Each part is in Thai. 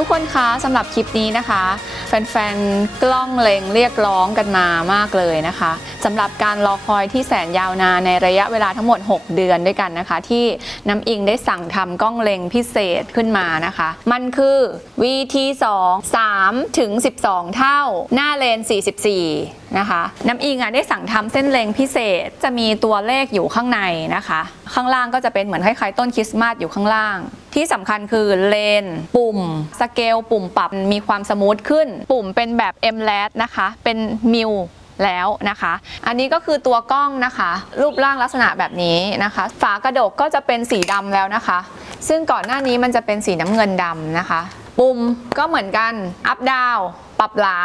ทุกคนคะสำหรับคลิปนี้นะคะ แฟนๆ กล้องเล็งเรียกร้องกันมามากเลยนะคะสำหรับการรอคอยที่แสนยาวนานในระยะเวลาทั้งหมด 6 เดือนด้วยกันนะคะ ที่น้ำอิงได้สั่งทำกล้องเล็งพิเศษขึ้นมานะคะ มันคือ VT2 3ถึง12 เท่า หน้าเลน 44 นะคะ น้ำอิงอะได้สั่งทำเส้นเล็งพิเศษจะมีตัวเลขอยู่ข้างในนะคะ ข้างล่างก็จะเป็นเหมือนคล้ายๆต้นคริสต์มาสอยู่ข้างล่าง ที่สำคัญคือเลน ปุ่ม สเกลปุ่มปรับมีความสมูทขึ้นปุ่มเป็นแบบ m l a d นะคะ เป็นมิวแล้วนะคะ อันนี้ก็คือตัวกล้องนะคะ รูปร่างลักษณะแบบนี้นะคะ ฝากระดกก็จะเป็นสีดำแล้วนะคะ ซึ่งก่อนหน้านี้มันจะเป็นสีน้ำเงินดำนะคะ ปุ่มก็เหมือนกัน อัพดาวปรับหลา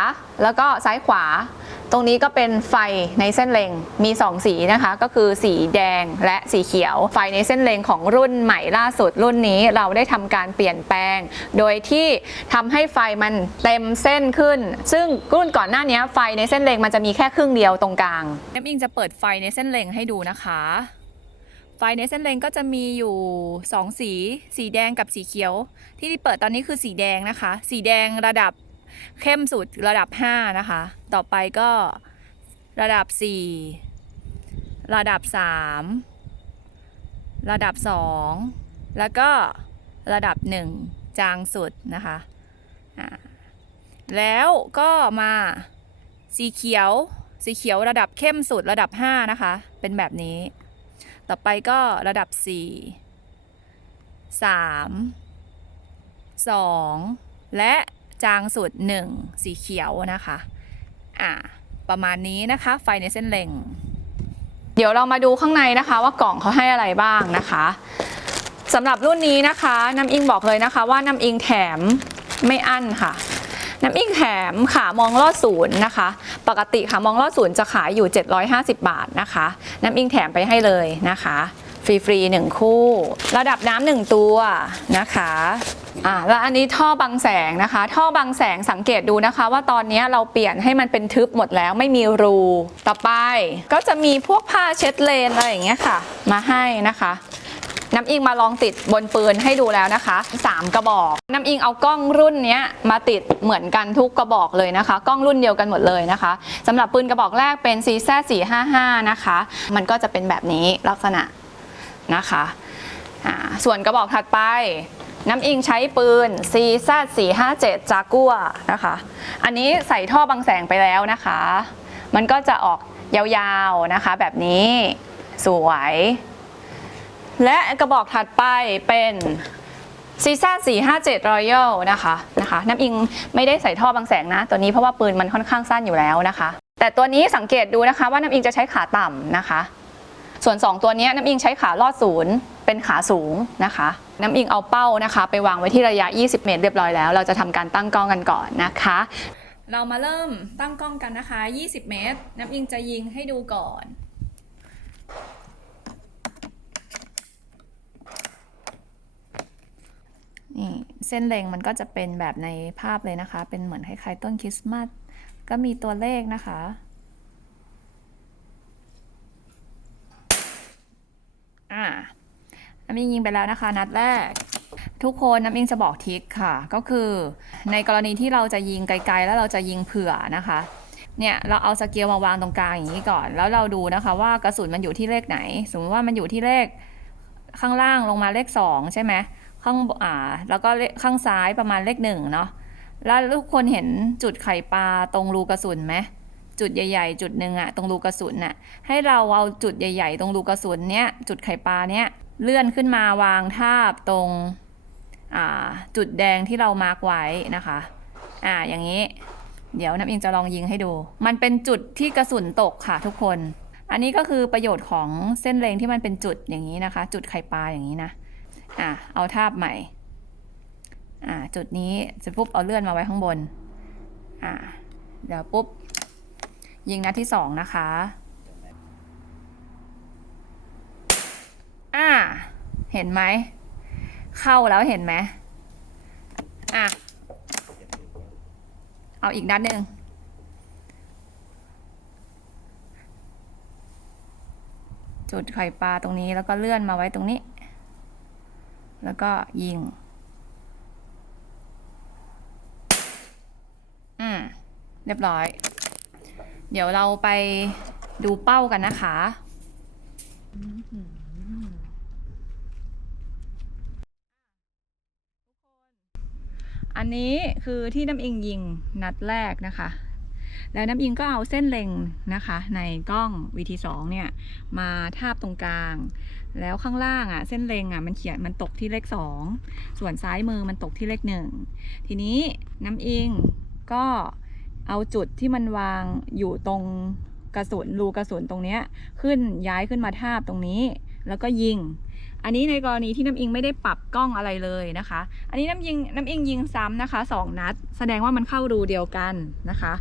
แล้วก็ซ้ายขวา ตรงนี้ก็เป็นไฟในเส้นเลงมี 2 สีนะคะ ก็คือสีแดงและสีเขียว ไฟในเส้นเลงของรุ่นใหม่ล่าสุดรุ่นนี้เราได้ทำการเปลี่ยนแปลง โดยที่ทำให้ไฟมันเต็มเส้นขึ้น ซึ่งรุ่นก่อนหน้านี้ไฟในเส้นเลงมันจะมีแค่ครึ่งเดียวตรงกลางน้ำอิงจะเปิดไฟในเส้นเลงให้ดูนะคะไฟในเส้นเลงก็จะมีอยู่ 2 สี สีแดงกับสีเขียว ที่เปิดตอนนี้คือสีแดงนะคะ สีแดงระดับ เข้มสุดระดับ 5 นะคะ ต่อไปก็ระดับ 4 ระดับ 3 ระดับ 2 แล้วก็ระดับ 1 จางสุดนะคะแล้วก็มาสีเขียว สีเขียวระดับเข้มสุดระดับ 5 นะคะ เป็นแบบนี้ ต่อไปก็ระดับ 4 3 2 และ จางสุด 1 สีเขียวนะคะอ่าประมาณนี้นะคะ ไฟในเส้นเล็ง เดี๋ยวเรามาดูข้างในนะคะว่ากล่องเขาให้อะไรบ้างนะคะสำหรับรุ่นนี้นะคะน้ำอิงบอกเลยนะคะ ว่าน้ำอิงแถมไม่อั้นค่ะน้ำอิงแถมขามองลอดศูนย์นะคะ ปกติขามองลอดศูนย์จะขายอยู่ 750 บาทนะคะ น้ำอิงแถมไปให้เลยนะคะ ฟรีๆหนึ่งคู่ ระดับน้ำหนึ่งตัวนะคะ อ่าแล้วอันนี้ท่อบังแสงนะคะ ท่อบังแสงสังเกตดูนะคะ ว่าตอนนี้เราเปลี่ยนให้มันเป็นทึบหมดแล้วไม่มีรูต่อไป ก็จะมีพวกผ้าเช็ดเลนอะไรอย่างเงี้ยค่ะ มาให้นะคะน้ำอิงมาลองติดบนปืนให้ดูแล้วนะคะ 3 กระบอก น้ำอิงเอากล้องรุ่นนี้มาติดเหมือนกันทุกกระบอกเลยนะคะ กล้องรุ่นเดียวกันหมดเลยนะคะสำหรับปืนกระบอกแรกเป็น c z 455 นะคะ มันก็จะเป็นแบบนี้ลักษณะนะคะอ่าส่วนกระบอกถัดไป น้ำอิงใช้ปืน c z 457จากัวนะคะ อันนี้ใส่ท่อบังแสงไปแล้วนะคะ มันก็จะออกยาวๆนะคะ แบบนี้สวย และกระบอกถัดไปเป็นซีซ่า457 Royal นะคะนะคะน้ำอิงไม่ได้ใส่ท่อบางแสงนะ ตัวนี้เพราะว่าปืนมันค่อนข้างสั้นอยู่แล้วนะคะ แต่ตัวนี้สังเกตดูนะคะว่าน้ำอิงจะใช้ขาต่ำนะคะ ส่วน 2 ตัวนี้น้ำอิงใช้ขาลอดศูนย์ เป็นขาสูงนะคะ น้ำอิงเอาเป้านะคะ ไปวางไว้ที่ระยะ 20 เมตรเรียบร้อยแล้ว เราจะทำการตั้งกล้องกันก่อนนะคะ เรามาเริ่มตั้งกล้องกันนะคะ 20 เมตร น้ำอิงจะยิงให้ดูก่อนนี่เส้นเล็งมันก็จะเป็นแบบในภาพเลยนะคะ เป็นเหมือนคล้ายๆต้นคริสต์มาสก็มีตัวเลขนะคะ อ่า น้ำอิงยิงไปแล้วนะคะ นัดแรก ทุกคนน้ำอิงจะบอกทิกค่ะ ก็คือ ในกรณีที่เราจะยิงไกลๆ แล้วเราจะยิงเผื่อนะคะ เนี่ยเราเอาสเกลมาวางตรงกลางอย่างนี้ก่อน แล้วเราดูนะคะว่ากระสุนมันอยู่ที่เลขไหน สมมติว่ามันอยู่ที่เลขข้างล่างลงมาเลขสองใช่ไหมข้างอ่าแล้วก็ขข้างซ้ายประมาณเลขหนึ่งเนาะแล้วทุกคนเห็นจุดไข่ปลาตรงรูกระสุนไหมจุดใหญ่ ๆ จุดหนึ่งอะตรงรูกระสุนน่ะให้เราเอาจุดใหญ่ ๆ ตรงรูกระสุนเนี้ยจุดไข่ปลาเนี้ย เลื่อนขึ้นมาวางทาบตรงจุดแดงที่เรามาร์กไว้นะคะอ่าอย่างนี้ เดี๋ยวน้ำอิงจะลองยิงให้ดู มันเป็นจุดที่กระสุนตกค่ะทุกคน อันนี้ก็คือประโยชน์ของเส้นเลงที่มันเป็นจุดอย่างนี้นะคะ จุดไข่ปลาอย่างนี้นะอะเอาทาบใหม่อ่าจุดนี้เสร็จปุ๊บเอาเลื่อนมาไว้ข้างบนอ่าเดี๋ยวปุ๊บยิงนัดที่สองนะคะ อ่า เห็นไหม เข้าแล้วเห็นไหมอะ เอาอีกนัดหนึ่งจุดไข่ปลาตรงนี้แล้วก็เลื่อนมาไว้ตรงนี้ แล้วก็ยิง อืม เรียบร้อย เดี๋ยวเราไปดูเป้ากันนะคะ อันนี้คือที่น้ำอิงยิงนัดแรกนะคะ แล้วน้ำอิงก็เอาเส้นเล็งนะคะ ในกล้อง VT2 เนี่ยมาทาบตรงกลาง แล้วข้างล่างอะเส้นเล็งอะมันเขียนมันตกที่เลข 2 ส่วนซ้ายมือมันตกที่เลขหนึ่งทีนี้น้ำอิงก็เอาจุดที่มันวางอยู่ตรงกระสุนรูกระสุนตรงเนี้ยขึ้นย้ายขึ้นมาทาบตรงนี้ แล้วก็ยิง อันนี้ในกรณีที่น้ำอิงไม่ได้ปรับกล้องอะไรเลยนะคะ อันนี้น้ำยิงน้ำอิงยิงซ้ำนะคะสองนัด แสดงว่ามันเข้ารูเดียวกันนะคะ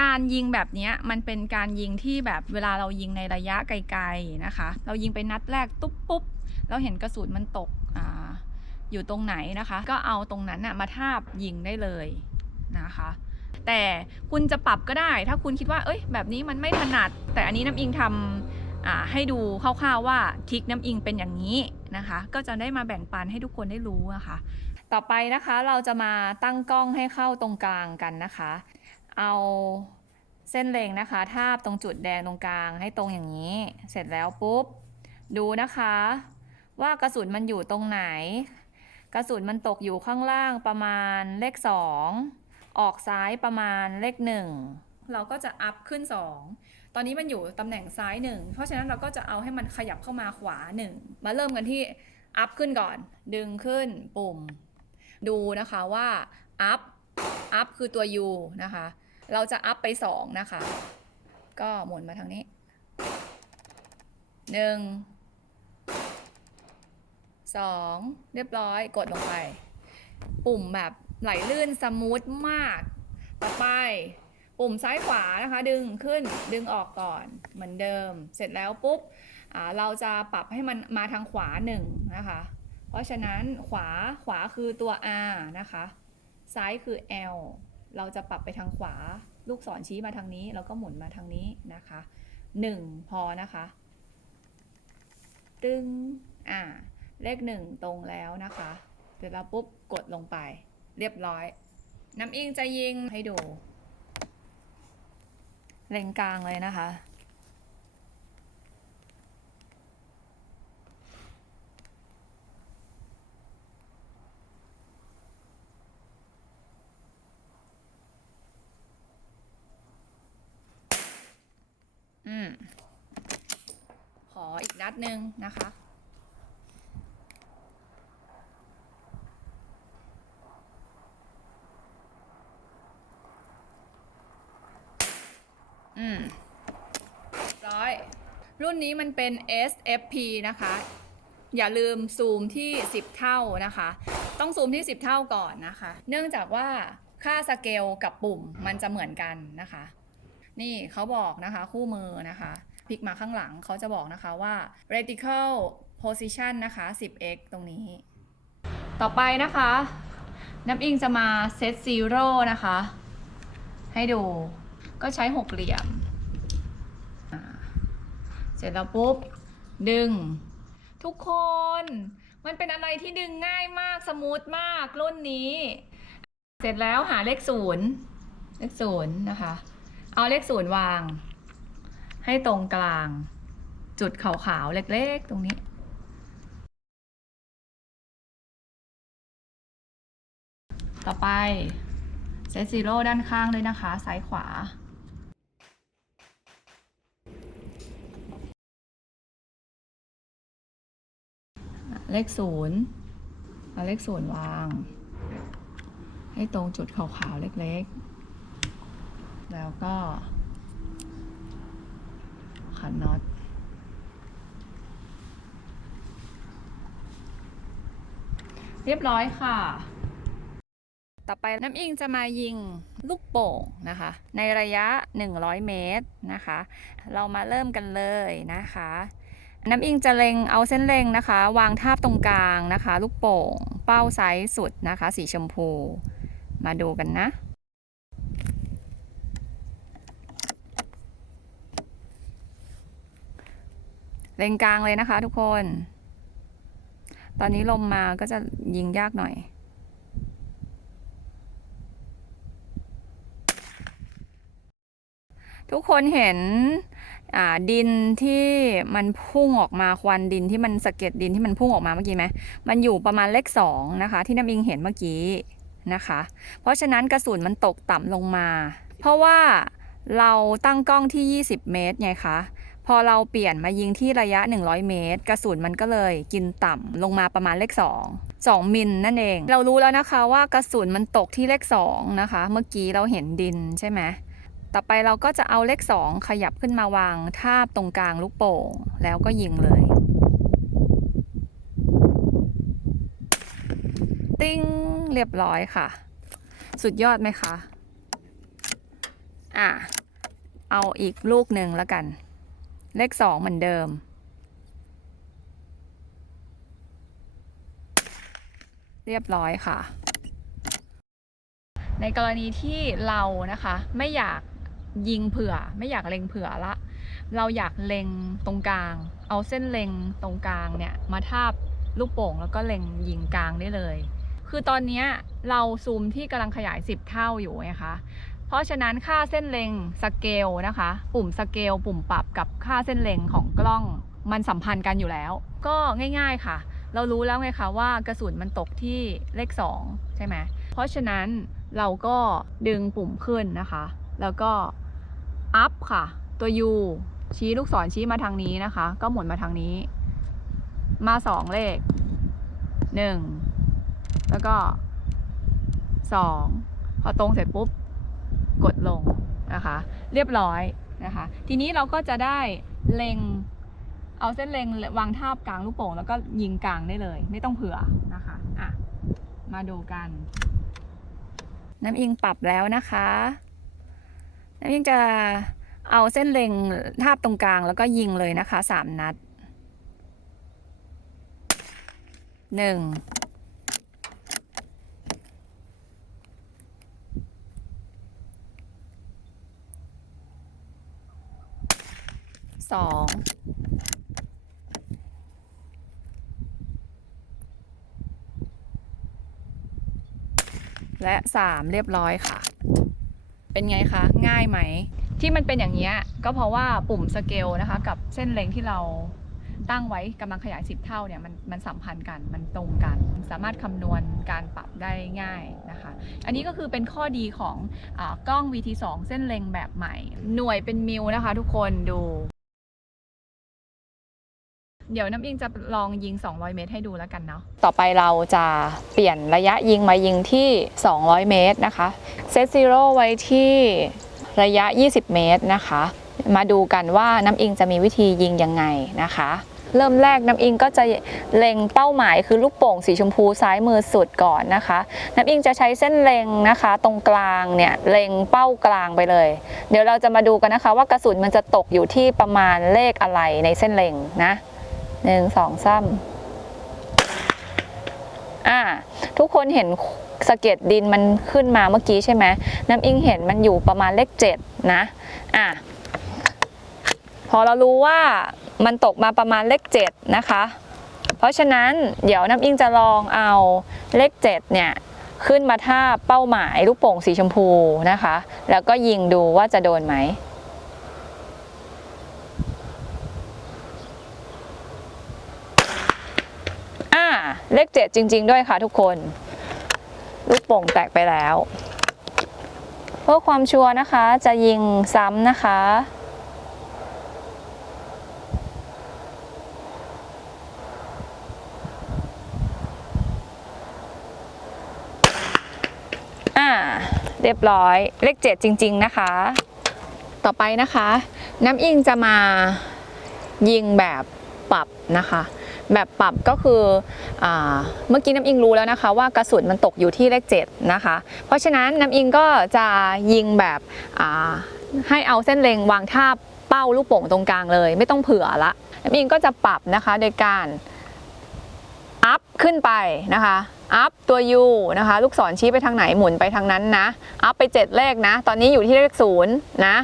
การยิงแบบนี้มันเป็นการยิงที่แบบเวลาเรายิงในระยะไกลๆนะคะ เรายิงไปนัดแรกตุ๊บปุ๊บเราเห็นกระสุนมันตกออยู่ตรงไหนนะคะ ก็เอาตรงนั้นน่ะมาทาบยิงได้เลยนะคะแต่คุณจะปรับก็ได้ ถ้าคุณคิดว่า เอ้ย แบบนี้มันไม่ถนัด แต่อันนี้น้ำอิงทำอ่า ให้ดูคร่าวๆว่าทิกน้ำอิงเป็นอย่างนี้นะคะ ก็จะได้มาแบ่งปันให้ทุกคนได้รู้นะคะ ต่อไปนะคะเราจะมาตั้งกล้องให้เข้าตรงกลางกันนะคะ เอาเส้นเลงนะคะทาบตรงจุดแดงตรงกลางให้ตรงอย่างนี้ เสร็จแล้วปุ๊บ ดูนะคะ ว่ากระสุนมันอยู่ตรงไหน กระสุนมันตกอยู่ข้างล่างประมาณเลข 2 ออกซ้ายประมาณเลข 1 เราก็จะอัพขึ้น 2 ตอนนี้มันอยู่ตำแหน่งซ้าย 1 เพราะฉะนั้นเราก็จะเอาให้มันขยับเข้ามาขวา 1 มาเริ่มกันที่อัพขึ้นก่อน ดึงขึ้นปุ่ม ดูนะคะว่าอัพอัพคือตัว U นะคะ เราจะอัพไป 2 นะคะ ก็หมุนมาทางนี้ 1 2 เรียบร้อยกดลงไป ปุ่มแบบไหลลื่นสมูทมาก ต่อไป ปุ่มซ้ายขวานะคะ ดึงขึ้นดึงออกก่อนเหมือนเดิม เสร็จแล้วปุ๊บเราจะปรับให้มันมาทางขวาหนึ่งนะคะ เพราะฉะนั้นขวาขวาคือตัว R นะคะ ซ้ายคือ L เราจะปรับไปทางขวา ลูกศรชี้มาทางนี้ แล้วก็หมุนมาทางนี้นะคะ 1 พอนะคะตึงอ่าเลขหนึ่งตรงแล้วนะคะ เสร็จแล้วปุ๊บกดลงไป เรียบร้อย น้ำอิงจะยิงให้ดู เล็งกลางเลยนะคะ อืม ขออีกนัดหนึ่งนะคะ อืมร้อย รุ่นนี้มันเป็น SFP นะคะ อย่าลืมซูมที่ 10 เท่านะคะ ต้องซูมที่ 10 เท่าก่อนนะคะ เนื่องจากว่าค่าสเกลกับปุ่มมันจะเหมือนกันนะคะ นี่เขาบอกนะคะคู่มือนะคะพลิกมาข้างหลังเขาจะบอกนะคะว่า reticle position นะคะ 10x ตรงนี้ ต่อไปนะคะ น้ำอิงจะมา set zero นะคะ ให้ดู ก็ใช้หกเหลี่ยม เสร็จแล้วปุ๊บ ดึง ทุกคน มันเป็นอะไรที่ดึงง่ายมากสมูทมากรุ่นนี้ เสร็จแล้วหาเลขศูนย์เลขศูนย์นะคะ เอาเลขศูนย์วาง ให้ตรงกลาง จุดขาวๆเล็กๆ ตรงนี้ต่อไปเซตซีโร่ด้านข้างเลยนะคะ ซ้ายขวา เลขศูนย์เอาเลขศูนย์วาง ให้ตรงจุดขาวๆ เล็กๆ แล้วก็ขันน็อตเรียบร้อยค่ะ ต่อไปน้ำอิงจะมายิงลูกโป่งนะคะ ในระยะ 100 เมตรนะคะ เรามาเริ่มกันเลยนะคะ น้ำอิงจะเล็งเอาเส้นเล็งนะคะ วางทาบตรงกลางนะคะ ลูกโป่ง เป้าซ้ายสุดนะคะ สีชมพู มาดูกันนะ เล็งกลางเลยนะคะทุกคน ตอนนี้ลมมาก็จะยิงยากหน่อยทุกคนเห็น ดินที่มันพุ่งออกมาควันดินที่มันสะเก็ดดินที่มันพุ่งออกมาเมื่อกี้ไหมมันอยู่ประมาณเลขสองนะคะ ที่น้ำอิงเห็นเมื่อกี้นะคะ เพราะฉะนั้นกระสุนมันตกต่ำลงมา เพราะว่าเราตั้งกล้องที่ 20 เมตรไงคะพอเราเปลี่ยนมายิงที่ระยะ 100 เมตร กระสุนมันก็เลยกินต่ำลงมาประมาณเลข 2 2 มิลนั่นเอง เรารู้แล้วนะคะว่ากระสุนมันตกที่เลข 2 นะคะ เมื่อกี้เราเห็นดินใช่ไหม ต่อไปเราก็จะเอาเลข 2 ขยับขึ้นมาวางทาบตรงกลางลูกโป่ง แล้วก็ยิงเลย ติ้งเรียบร้อยค่ะ สุดยอดไหมคะ อะ เอาอีกลูกหนึ่งแล้วกัน เลขสองเหมือนเดิม เรียบร้อยค่ะในกรณีที่เรานะคะไม่อยาก ยิงเผื่อ ไม่อยากเล็งเผื่อละ เราอยากเล็งตรงกลาง เอาเส้นเล็งตรงกลางเนี่ยมาทาบลูกโป่งแล้วก็เล็งยิงกลางได้เลย คือตอนนี้เราซูมที่กำลังขยาย 10 เท่าอยู่ไงคะเพราะฉะนั้นค่าเส้นเล็งสเกลนะคะ ปุ่มสเกลปุ่มปรับกับค่าเส้นเล็งของกล้องมันสัมพันธ์กันอยู่แล้ว ก็ง่าย ๆค่ะ เรารู้แล้วไงคะว่ากระสุนมันตกที่เลข 2 ใช่ไหมเพราะฉะนั้นเราก็ดึงปุ่มขึ้นนะคะ แล้วก็ up ค่ะ ตัว U ชี้ลูกศรชี้มาทางนี้นะคะ ก็หมุนมาทางนี้ มาสองเลขหนึ่งแล้วก็สองพอตรงเสร็จปุ๊บ กดลงนะคะ เรียบร้อยนะคะ ทีนี้เราก็จะได้เล็งเอาเส้นเล็งวางทาบกลางลูกโป่งแล้วก็ยิงกลางได้เลย ไม่ต้องเผื่อนะคะอะมาดูกัน น้ำอิงปรับแล้วนะคะ น้ำอิงจะเอาเส้นเล็งทาบตรงกลางแล้วก็ยิงเลยนะคะสามนัดหนึ่งสองและสามเรียบร้อยค่ะ เป็นไงคะ ง่ายไหม ที่มันเป็นอย่างนี้ยก็เพราะว่าปุ่มสเกลนะคะ กับเส้นเล็งที่เราตั้งไว้กำลังขยาย 10 เท่าเนี่ยมันมันสัมพันธ์กันมันตรงกัน สามารถคำนวณการปรับได้ง่ายนะคะ อันนี้ก็คือเป็นข้อดีของอกล้อง VT2 เส้นเล็งแบบใหม่ หน่วยเป็นมิลนะคะทุกคนดู เดี๋ยวน้ำอิงจะลองยิง 200 เมตรให้ดูแล้วกันเนาะ ต่อไปเราจะเปลี่ยนระยะยิงมายิงที่ 200 เมตรนะคะ เซตซีโร่ไว้ที่ระยะ 20 เมตรนะคะ มาดูกันว่าน้ำอิงจะมีวิธียิงยังไงนะคะ เริ่มแรกน้ำอิงก็จะเล็งเป้าหมายคือลูกโป่งสีชมพูซ้ายมือสุดก่อนนะคะ น้ำอิงจะใช้เส้นเล็งนะคะ ตรงกลางเนี่ยเล็งเป้ากลางไปเลย เดี๋ยวเราจะมาดูกันนะคะ ว่ากระสุนมันจะตกอยู่ที่ประมาณเลขอะไรในเส้นเล็งนะ หนึ่งสองสามอ่า ทุกคนเห็นสะเก็ดดินมันขึ้นมาเมื่อกี้ใช่ไหมน้ำอิงเห็นมันอยู่ประมาณเลขเจ็ดนะอะพอเรารู้ว่ามันตกมาประมาณเลขเจ็ดนะคะ เพราะฉะนั้นเดี๋ยวน้ำอิงจะลองเอาเลขเจ็ดเนี่ยขึ้นมาท่าเป้าหมายลูกโป่งสีชมพูนะคะ แล้วก็ยิงดูว่าจะโดนไหม อ่า เลขเจ็ดจริง ๆ ด้วยค่ะทุกคน ลูกโป่งแตกไปแล้ว เพื่อความชัวร์นะคะจะยิงซ้ำนะคะ อ่า เรียบร้อย เลขเจ็ดจริง ๆ นะคะ ต่อไปนะคะ น้ำอิงจะมายิงแบบปรับนะคะ แบบปรับก็คืออเมื่อกี้น้ำอิงรู้แล้วนะคะ ว่ากระสุนมันตกอยู่ที่เลข7นะคะ เพราะฉะนั้นน้ำอิงก็จะยิงแบบให้เอาเส้นเล็งวางท่าเป้าลูกโป่งตรงกลางเลย ไม่ต้องเผื่อละน้ำอิงก็จะปรับนะคะโดยการอัพขึ้นไปนะคะอัพตัว U นะคะ ลูกศรชี้ไปทางไหนหมุนไปทางนั้นนะอัพไป 7 เลขนะ ตอนนี้อยู่ที่เลขศูนย์นะ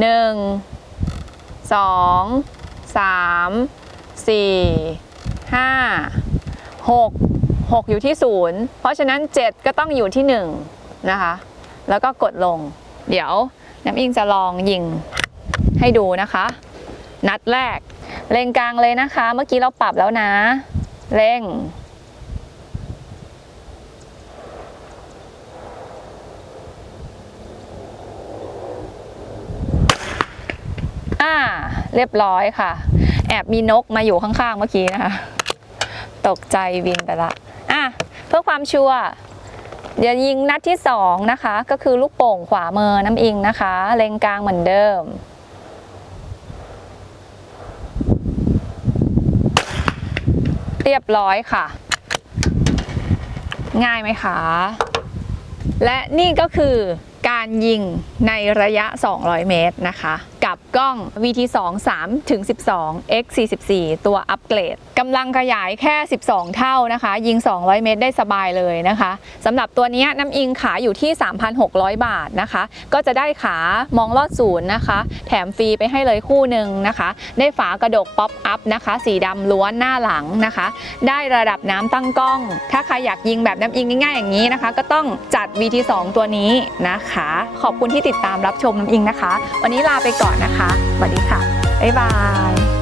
หนึ่ง สองสามสี่ห้า6 6 อยู่ที่ 0 เพราะฉะนั้น 7 ก็ต้องอยู่ที่ 1 นะคะ แล้วก็กดลง เดี๋ยวน้ำอิงจะลองยิงให้ดูนะคะ นัดแรก เล็งกลางเลยนะคะ เมื่อกี้เราปรับแล้วนะ เล็งอ่าเรียบร้อยค่ะ แอบมีนกมาอยู่ข้างๆเมื่อกี้นะคะ ตกใจบินไปละอะเพื่อความชัวร์เดี๋ยวยิงนัดที่สองนะคะ ก็คือลูกโป่งขวามือน้ำอิงนะคะ เล็งกลางเหมือนเดิม เรียบร้อยค่ะ ง่ายไหมคะ และนี่ก็คือการยิงในระยะ 200 เมตรนะคะ กับกล้อง VT2 3ถึง12 x 44 ตัวอัปเกรดกำลังขยายแค่ 12 เท่านะคะ ยิง 200 เมตรได้สบายเลยนะคะสำหรับตัวนี้น้ำอิงขายอยู่ที่ 3,600 บาทนะคะ ก็จะได้ขามองลอดศูนย์นะคะ แถมฟรีไปให้เลยคู่หนึ่งนะคะ ได้ฝากระดกป๊อปอัพนะคะ สีดำล้วนหน้าหลังนะคะ ได้ระดับน้ำตั้งกล้อง ถ้าใครอยากยิงแบบน้ำอิงง่ายๆอย่างนี้นะคะ ก็ต้องจัด VT2 ตัวนี้นะคะ ขอบคุณที่ติดตามรับชมน้ำอิงนะคะ วันนี้ลาไปก่อนนะคะสวัสดีค่ะ บ๊ายบาย